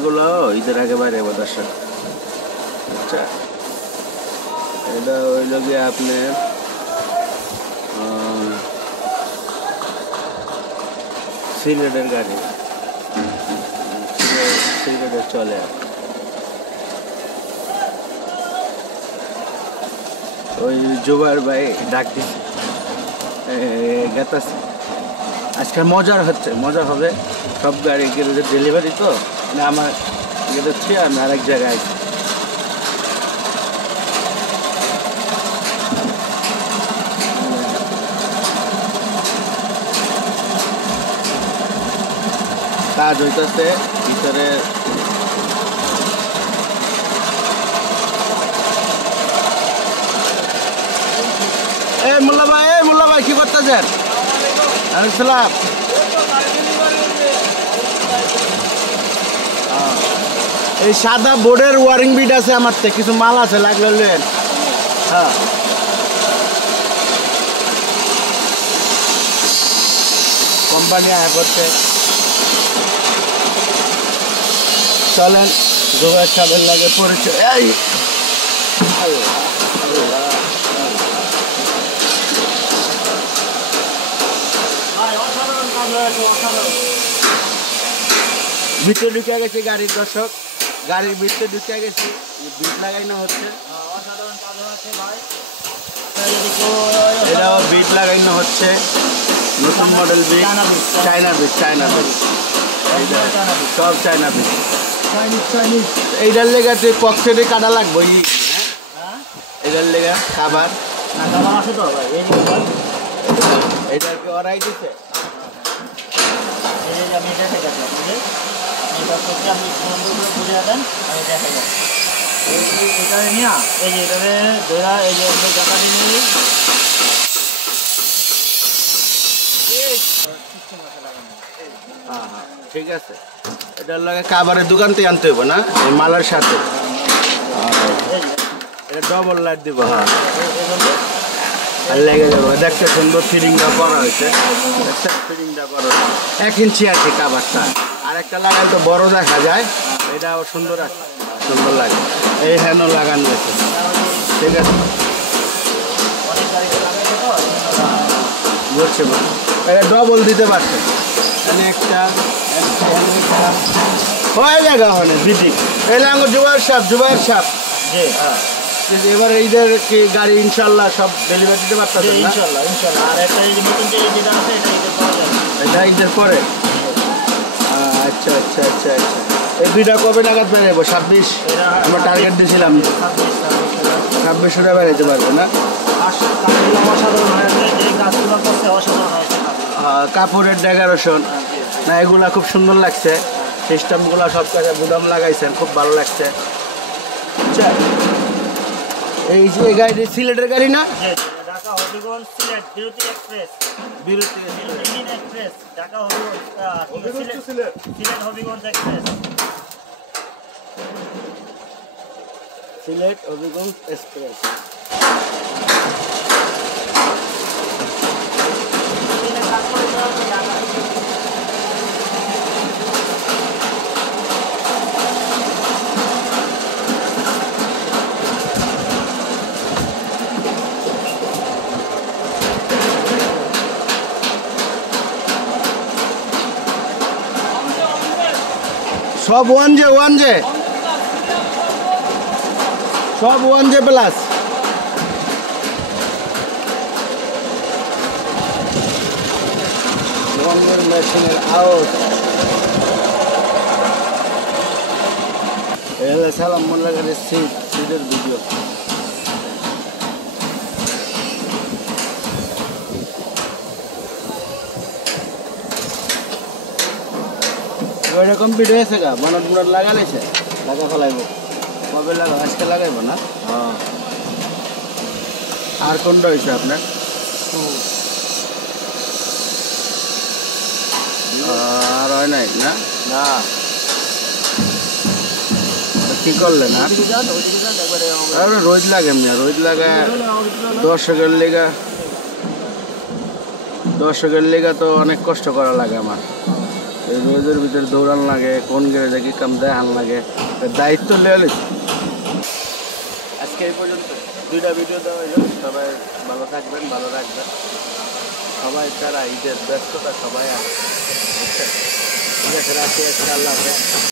গাড়িগুলো ঈদের আগে বাইরে যাবো দর্শক। আচ্ছা, এটা হইল গিয়ে আপনার সিলেটের গাড়ি, সিলেটের চলে। ওই জুবাইর ভাই ডাক দিচ্ছে, গেতাছে আজকাল মজার হচ্ছে, মজা হবে সব গাড়ি গ্যারেজের ডেলিভারি তো, মানে আমার গেছি আমি আরেক জায়গায় আছি। কাজ হইতেছে ভিতরে। মোল্লা ভাই কি করতেছেন? আসসালাম। এই সাদা বোর্ডের ওয়ারিং বিট আছে আমার থেকে, কিছু মাল আছে লাগলে। হ্যাঁ, কোম্পানি আয় করছে। চলেন জোগাড় চালের লাগে পরিচয়। ভিতরে ঢুকে গেছি গাড়ির দর্শক, গাড়ির ভিতরে ঢুকে গেছি, বিট লাগাইনো হচ্ছে। এটাও বিট লাগাইনো হচ্ছে, নতুন মডেল বিট, চায়না বিট, চায়না বিট, সব চায়না বিট। এইটার লেগে তুই পক্সেটে কাটা লাগবো, এটার লেগে খাবার আছে তো ভাই। এইটাকে ওরাই দিচ্ছে। আমি এটা দেখাচ্ছি আপনাদের, এটা করতে আপনি সুন্দর করে বুঝে যাবেন। আমি এটা দেখাচ্ছি, এটা নিয়ে এই যে এটাকে ধরা, এই যে জায়গা নিয়ে ঠিক আছে। এটার লাগে খাবারের দোকান থেকে আনতে হবে না, এই মালার সাথে। এটা ডবল লাইট দিব। হ্যাঁ, আর লেগে যাবো। দেখতে সুন্দর ফিটিংটা করা হয়েছে, ফিটিংটা করা হয়েছে 1 ইঞ্চি আর কি কাভারটা। আর একটা লাগাই তো বড় দেখা যায়, এটাও সুন্দর আছে, সুন্দর লাগে। এই হ্যান্ডও লাগানো আছে, ঠিক আছে। বুঝছে, এটা ডবল দিতে পারছে, একটা হয়ে জায়গা ওখানে ফিটিং। এলে আমার জুবাইর সাহেব জি। হ্যাঁ, এবার এইদের কি গাড়ি ইনশাল্লাহ সব ডেলিভারি দিতে পারতেছেন? ইনশাল্লাহ। আর একটা এই নতুন যে যেটা আছে এটা ঈদের পরে। আচ্ছা আচ্ছা আচ্ছা আচ্ছা। এই দুইটা কবে নাগাদ বেরোবো? 26 আমরা টার্গেট দিয়েছিলাম, 26 বেরোতে পারবে না? কাপড়ের ডেকোরেশন না, এগুলা খুব সুন্দর লাগছে। সিস্টেমগুলো সব জায়গায় গুদাম লাগাইছেন, খুব ভালো লাগছে। আচ্ছা, এই যে গাড়ি সিলেটের গাড়ি না? ঢাকা হবিগঞ্জ সিলেট বিরতি এক্সপ্রেস, বিরতি express, Dhaka Habiganj Sylhet Habiganj express, Sylhet Habiganj express. সব 1J সব 1J প্লাস। রঙের মেশিনের আউট। সালাম মোল্লা গাড়ির সিটের ভিডিও। কমপ্লিট হয়েছে গা, মনত লাগাইছে, লাগা ফেলাইব। কবে লাগাবো? আজকে লাগাইব না? হ্যাঁ। আর কোনটা হয়েছে আপনার? আর হয় নাই না? না, কি করলেন? রোদ লাগে এমনি, রোদ লাগা দর্শকের লেগা তো অনেক কষ্ট করা লাগে আমার। এই রোদের ভিতরে দৌড়ান লাগে, কোন গ্যারেজে কি কাম দেখান লাগে, দায়িত্ব লেলে। আজকে এই পর্যন্ত 2টা ভিডিও দেওয়া হইল। সবাই ভালো থাকবেন, ভালো রাখবেন। সবাই তারা ঈদের ব্যস্ততা সবাই আছে। ঠিক আছে, রাখি। আল্লাহ হাফেজ।